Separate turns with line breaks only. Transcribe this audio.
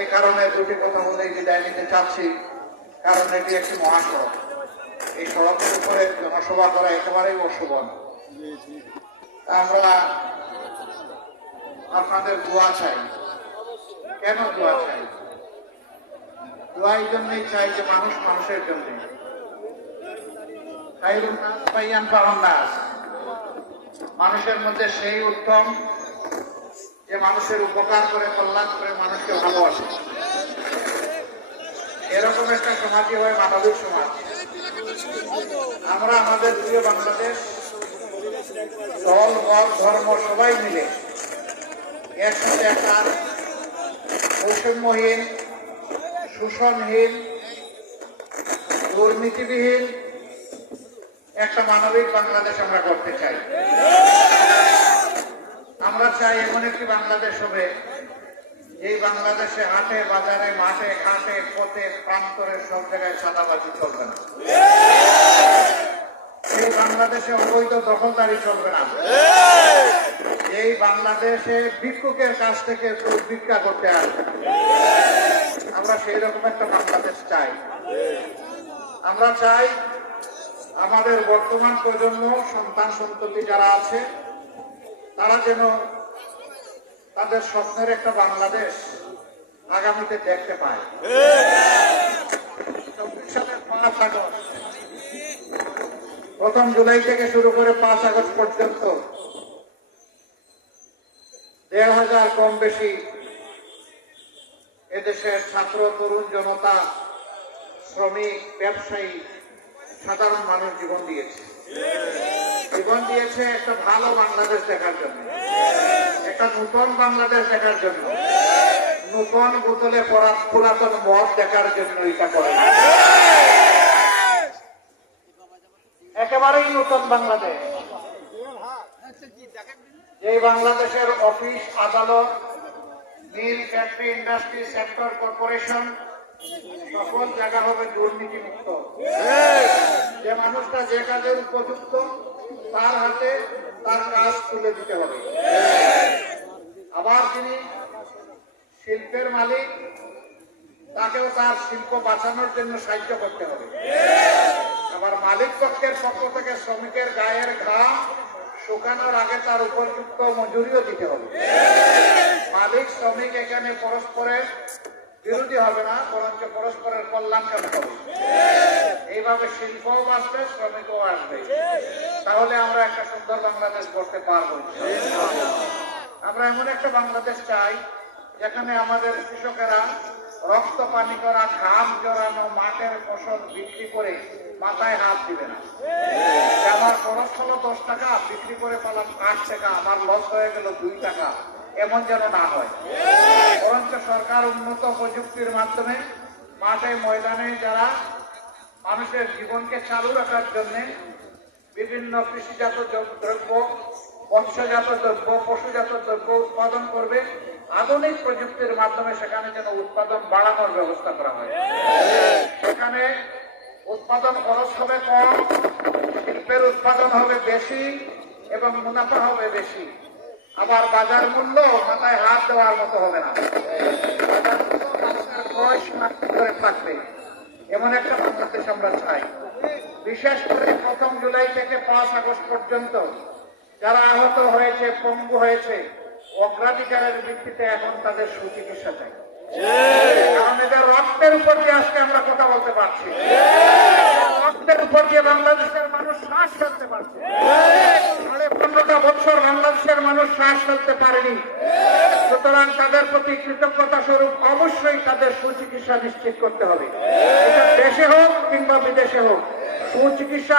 এই কারণে দুটি কথা বলে বিদায় নিতে চাচ্ছি, কারণ এটি একটি মহাসড়ক। এই সড়কের উপরে জনসভা করা একেবারেই অশুভন। আমরা আপনাদের দোয়া চাই। কেন দোয়া চাই? দোয়া এই জন্যই চাই যে মানুষ মানুষের জন্য। মানুষের মধ্যে সেই উত্তম যে মানুষের উপকার করে, কল্যাণ করে মানুষকে ভালোবাসে। এরকম একটা সমাজই হয় মানবিক সমাজ। আমরা আমাদের প্রিয় বাংলাদেশ, দল বল ধর্ম, সবাই মিলে এর সাথে একটা বৈষম্যহীন, শোষণহীন, দুর্নীতিবিহীন একটা মানবিক বাংলাদেশ আমরা করতে চাই। আমরা চাই এমন একটি বাংলাদেশ হবে এই বাংলাদেশে হাটে, বাজারে, মাঠে, ঘাটে, পথে, প্রান্তরে সব জায়গায় সাদাবাজি চলবে না। এই বাংলাদেশে অবৈধ দখলদারি চলবে না। এই বাংলাদেশে ভিক্ষুকের কাছ থেকে ভিক্ষা করতে আসবে আমরা সেই রকম একটা বাংলাদেশ চাই। আমরা চাই আমাদের বর্তমান প্রজন্ম, সন্তান সন্ততি যারা আছে, তারা যেন তাদের স্বপ্নের একটা বাংলাদেশ আগামীতে দেখতে পায়। চব্বিশ সালের প্রথম জুলাই থেকে শুরু করে পাঁচ আগস্ট পর্যন্ত দেড় হাজার কম বেশি এদেশের ছাত্র, তরুণ জনতা, শ্রমিক, ব্যবসায়ী সাধারণ মানুষ জীবন দিয়েছে। জীবন দিয়েছে একটা ভালো বাংলাদেশ দেখার জন্য। একটা নূতন বাংলাদেশ দেখার জন্য। নূতন বোতলে পড়া পুরাতন মদ দেখার জন্য এটা করে একেবারেই নূতন বাংলাদেশ। এই বাংলাদেশের অফিস, আদালত mill factory industry sector corporation সকল জায়গা হবে দুর্নীতি মুক্ত। যে মানুষটা যে কাজের উপযুক্ত তার হাতে তার কাজ তুলে দিতে হবে। আবার যিনি শিল্পের মালিক তাকেও তার শিল্প বাঁচানোর জন্য সাহায্য করতে হবে। আবার মালিক পক্ষের পক্ষ থেকে শ্রমিকের গায়ের ঘাম শুকানোর আগে তার উপযুক্ত মজুরিও দিতে হবে। মালিক শ্রমিক এখানে পরস্পরের বিরোধী হবে না, বরঞ্চ পরস্পরের কল্যাণ কামনা হবে এইভাবে শিল্পও আসবে, শ্রমিকও আসবে। তাহলে আমরা একটা সুন্দর বাংলাদেশ করতে পারব। আমরা এমন একটা বাংলাদেশ চাই, যেখানে আমাদের কৃষকেরা রক্ত পানি করা ঘাম জড়ানো, মাঠের ফসল বিক্রি করে মাথায় হাত দিবে না। আমার খরচ হলো দশ টাকা, বিক্রি করে পেলাম আট টাকা, আমার লস হয়ে গেল দুই টাকা। এমন যেন না হয়। বরঞ্চ সরকার উন্নত প্রযুক্তির মাধ্যমে মাঠে, ময়দানে যারা মানুষের জীবনকে চালু রাখার জন্য বিভিন্ন কৃষিজাত দ্রব্য মৎস্যজাত দ্রব্য, পশুজাত দ্রব্য উৎপাদন করবে, আধুনিক প্রযুক্তির মাধ্যমে সেখানে যেন উৎপাদন বাড়ানোর ব্যবস্থা করা হয়। সেখানে উৎপাদন খরচ হবে কম, শিল্পের উৎপাদন হবে বেশি এবং মুনাফা হবে বেশি। আবার বাজার মূল্য মাথায় হাত দেওয়ার মতো হবে না। থাকবে। এমন একটা বাংলাদেশ আমরা চাই। বিশেষ করে প্রথম জুলাই থেকে পাঁচ আগস্ট পর্যন্ত যারা আহত হয়েছে, পঙ্গু হয়েছে, অগ্রাধিকারের ভিত্তিতে এখন তাদের সুচিকিৎসা চাই কারণ এদের রক্তের উপর দিয়ে আজকে আমরা কথা বলতে পারছি। রক্তের উপর দিয়ে বাংলাদেশের মানুষ শ্বাস ফেলতে পারছে। সাড়ে পনেরোটা বছর বাংলাদেশের মানুষ শ্বাস ফেলতে পারেনি। সুতরাং তাদের প্রতি কৃতজ্ঞতা স্বরূপ অবশ্যই তাদের সুচিকিৎসা নিশ্চিত করতে হবে। এটা দেশে হোক কিংবা বিদেশে হোক, সুচিকিৎসা